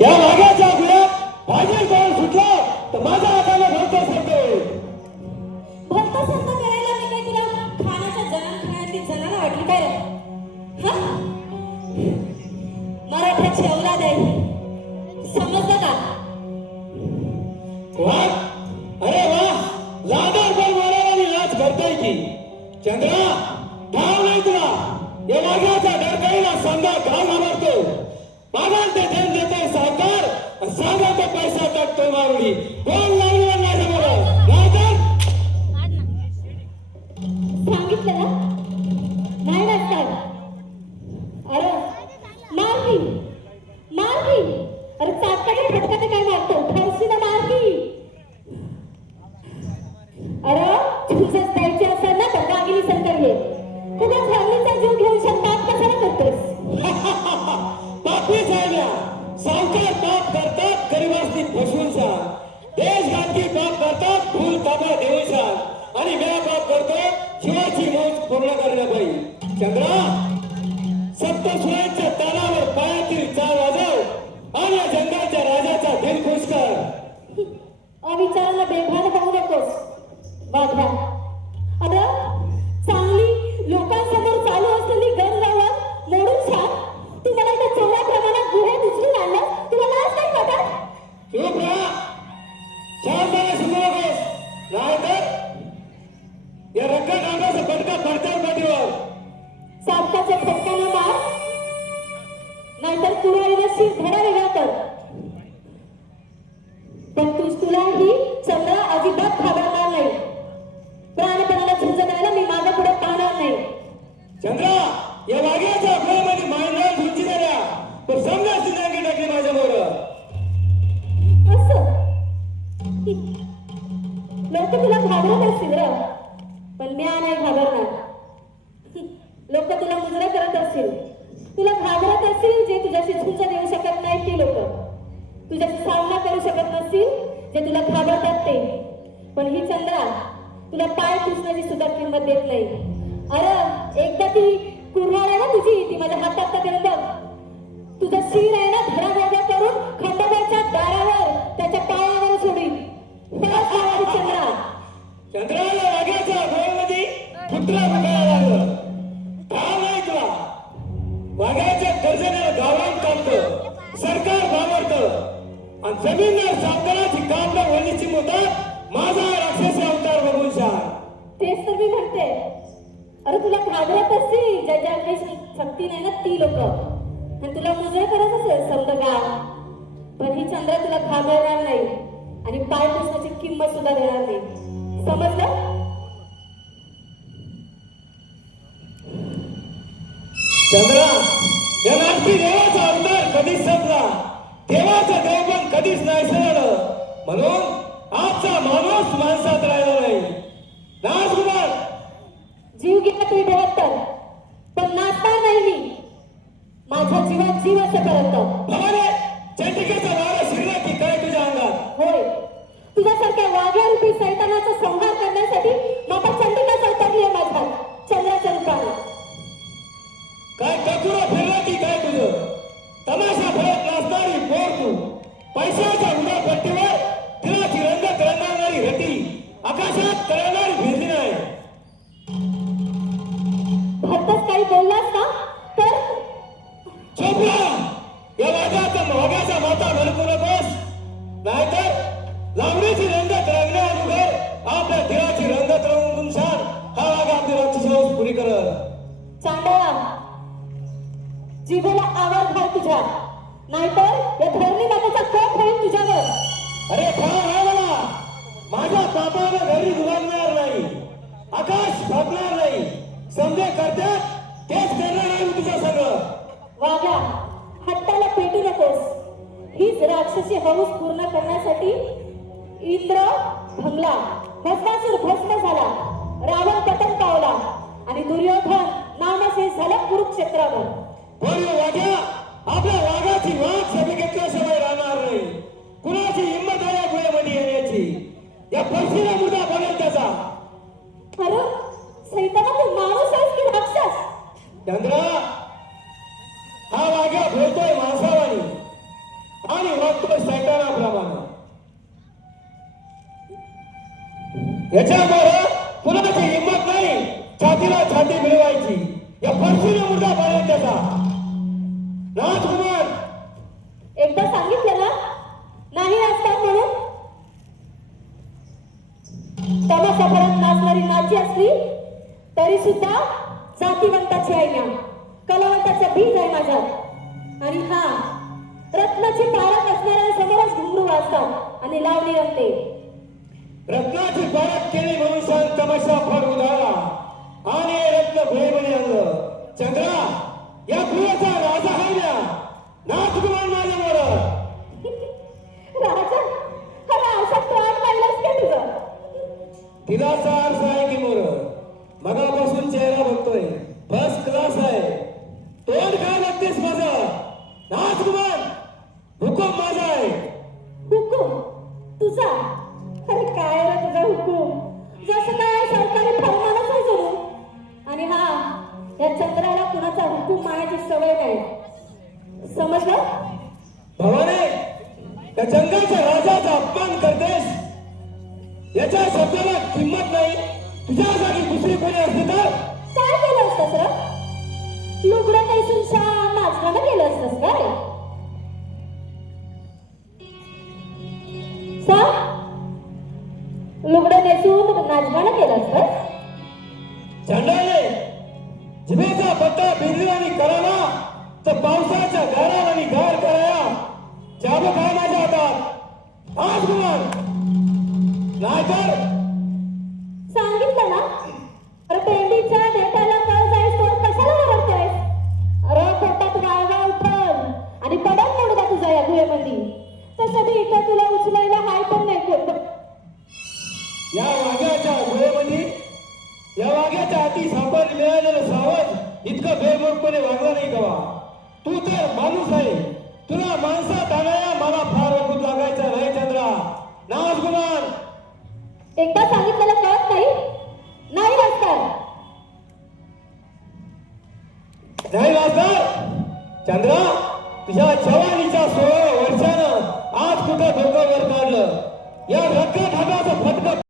या वाघाच्या गुळ्यात भाजी कोण सुटला तर माझ्या हाताला भरतो सांगतोय. भलता संत करायला मी काय तुला खानाच्या जनाखान्यातली जनाला वाटली काय रे? हा? मराठ्याची औलाद आहे, समजलं का? वाह, अरे वाह, लादार पण मारायला लाच करताय की. चंद्रा, ठाव नाही तुला या वाघाचा डरकाईला समजा घाव घाबरतो. मागाल ते धन देतोय सावकार, सांगा तो पैसा टाकतोय मारुडी. कोण लागलं माझ्याबरोबर? नाहीतर सांगितलं ना, नाही नसतात. अरे मारकी मारकी, अरे चाटकाने फटकाने काय मारतो, फारशी ना मारकी. अरे तुझंच द्यायचे असेल ना तर दागिनी संकर घे. तुझ्या फॅमिलीचा जीव घेऊन शकतात कशाला करतोस? पापी झाल्या सावकार पाप करतात, गरिबांनी फसवून सांग. देशघातकी पाप करतात, फुल ताबा देऊन सांग. आणि मेरा पाप करतो शिवाची मौज पूर्ण करायला पाहिजे. चंद्रा, सप्तसुरांच्या तालावर पायातील चाल वाजव आणि या जंगलाच्या राजाचा दिल खुश कर. अविचाराला बेभान होऊ नकोस वाघा. अरे चांगली लोकांसमोर चालू असलेली गणगावं मोडून छान तू मला त्या चोरा प्रमाणात गुहेत उचलून आणलं. तुला लाज नाही वाटत? चुप राहा, शांतपणे समजू नकोस, नाहीतर या रक्कत आंब्याचा फटका पडतात पाठीवर. सापकाच्या फटकानं मार, नाहीतर कुऱ्हाडीला शिर धडा वेगळा कर. पण तुलाही चंद्रा अजिबात घाबरणार नाही. प्राणपणाला झुंज द्यायला मी मागे पुढे पाहणार नाही. चंद्रा, या वाघ्याच्या अफवेमध्ये मायंदार झुंची झाल्या पण समजा सिद्धांगी टाकली माझ्याबरोबर. असं लोक तुला घाबरत असतील र, पण मी नाही घाबरणार. लोक तुला मुजरा करत असतील, तुला घाबरत असतील जे तुझ्याशी झुंज देऊ शकत नाहीत ती लोक, तुझ्याशी सामना करू शकत नसतील जे तुला घाबरतात ते. पण ही चंद्रा तुला पाय पुसण्याची सुद्धा किंमत देत नाही. अरे एकदा ती कुऱ्हाड आहे ना तुझी, ती माझ्या हातात तर देऊन बघ. तुझा शिर आहे ना धडाधडा करून खंडोबाच्या दारावर त्याच्या पायावर सोडीन. त्यालाच नावाची चंद्रा. चंद्राला वाघ्याच्या अफवेमध्ये कुत्रा बघायला लागलं. ठाव नाही तुला वाघ्याच्या गर्जनेला गावात काढतं, सरकार घाबरतं आणि जमीनदार सावकाराची कापड वणीची मुदत माझा राक्षसी अवतार बघून सांग. तेच तर मी म्हणते. अरे तुला घाबरत असतील ज्याच्या काही शक्ती नाही ना ती लोक, आणि तुला मुजरा करत असेल समजा गाव. पण ही चंद्रा तुला घाबरणार नाही आणि पाय पुसण्याची किंमत सुद्धा देणार नाही. समजलं? चंद्रा, या नाटकी देवाचा अवतार कधीच संपला, देवाचा देव पण कधीच नाही सरळ. म्हणून आजचा माणूस माणसात राहिला नाही. राजकुमार, जीव गेला तरी बहत्तर, पण नाचणार नाही मी. माझ्या जीवात जीव असं करत भवाने, चंडिकेचा वारा शिरला की काय तुझ्या अंगात? होय. तुझ्यासारख्या वाघ्यारूपी सैतानाचा संहार करण्यासाठी माता चंडिकाच अवतरली आहे माझ्या चंद्राच्या रूपाने. काय टकुरा फिरला की काय तुझं? तमाशा फळत नाचणारी पोर तू, पैशाच्या उडापट्टीवर तिलाची रंगत रंगवणारी रती, आकाशात तरळणारी भिरली नाही. भलतंच काही बोललास ना तर चोपला, या वाघाचा माता भडकू नकोस, नाहीतर लावणीची रंगत रंगण्याअगोदर आपल्या दिलाची रंगत रंगून सांग. हा वाघ आपली राक्षसी हौस पुरी करल. चांडळा, जीभेला आवाज घाल तुझ्या, नाहीतर या धरणी मातेचा कोप होईल तुझ्यावर. अरे ठाव आहे मला, माझ्या पापानं घरी दुरागणार नाही, आकाश फाटणार नाही. समजे करतात तेच करणार नाही तुझं सगळं. वाघा, हट्टाला पेटू नकोस. हीच राक्षसी हौस पूर्ण करण्यासाठी इंद्र भंगला, भस्मासूर भस्म झाला, रावण पतन पावला आणि दुर्योधन नामशेष झाला कुरुक्षेत्रावर. पण वाघ्या, आपल्या वाघाची वाघ सभे घेतल्याशिवाय राहणार नाही. कुणाची हिंमत आहे गुहेमध्ये येण्याची? या पक्षीला मुद्दा बनेल त्याचा. अरे सैताना, तू माणूस आहेस की राक्षस? चंद्रा, हा वाघ्या बोलतोय माणसावानी आणि याच्यामुळे कुणाची हिंमत नाही छातीला छाती मिळवायची. या फरशीने मुद्दा पाडेल त्याचा. राजकुमार एकदा सांगितलं ना नाही असतात म्हणून. तमाशापर्यंत नाचणारी नाची असली तरी सुद्धा जातीवंताची आहे ना, कलावंताचा बीज आहे माझ्यात. आणि हा रत्नाची पारख असणाऱ्या समोरच घुंगरू वाजतात आणि लावणी रंगते. रत्नाची पारख केली म्हणून सांग तमाशा फार उधाळा आणि रत्न भुईमणी अंग. चंद्रा या गृहाचा राजा आहे ना. राजकुमार माझ्या मोर. राजा अरे असा प्राण पाहिलास का तुझं? तिलाचा अर्थ आहे की मोर. मगापासून चेहरा बघतोय फर्स्ट क्लास आहे. तोंड काय लागतेस माझं? राजकुमार हुकुम माझा आहे. हुकूम तुझा? अरे काय रे तुझा हुकूम? जसं काय सरकारी फरमानच आहे जणू. आणि हा या चंद्राला कुणाचा हुकूम मानायची सवय नाही, समजलं? भवाने त्या जंगलच्या राजाचा अपमान करतेस. याच्या शब्दाला किंमत नाही. तुझ्या जागी दुसरी कोणी असते तर काय केलं असतंस र? लुगडं नेसून शान नाचगाणं केलं असतंस काय? सांग, लुगडं नेसून नाचगाणं केलं असतंस? चंडाळे जिभेचा पट्टा बिंदू करावा तर पावसाच्या गाराला आणि गार कराया. चाबूक आहे माझ्या हातात. राजकुमार नाहीतर सांगितलं ना, अरे पेंडीच्या देठाला कळ जाईस तर कशाला ओरडतोयस? अरे पोटात गाळगा उठल आणि पडल मुडदा तुझा या गुहेमध्ये. तसं बी इथं तुला उचलायला हाय पण नाही कोण. या वाघ्याच्या गोळेमध्ये या वाघ्याच्या हाती सापड मिळालेलं सावज इतकं बेमूर्खपणे वागला नाही गवा. तू तर माणूस आहे. तुला माणसात आणाया मला फार वकूत लागायचा नाही चंद्रा. राजकुमार एकदा सांगितलेलं कळत नाही, नाही वाचतात. नाही वाजणार. चंद्रा तुझ्या जवानीच्या 16 वर्षानं आज कुठं डोकं वर काढलं. या रक्कत ढगाचं फटकं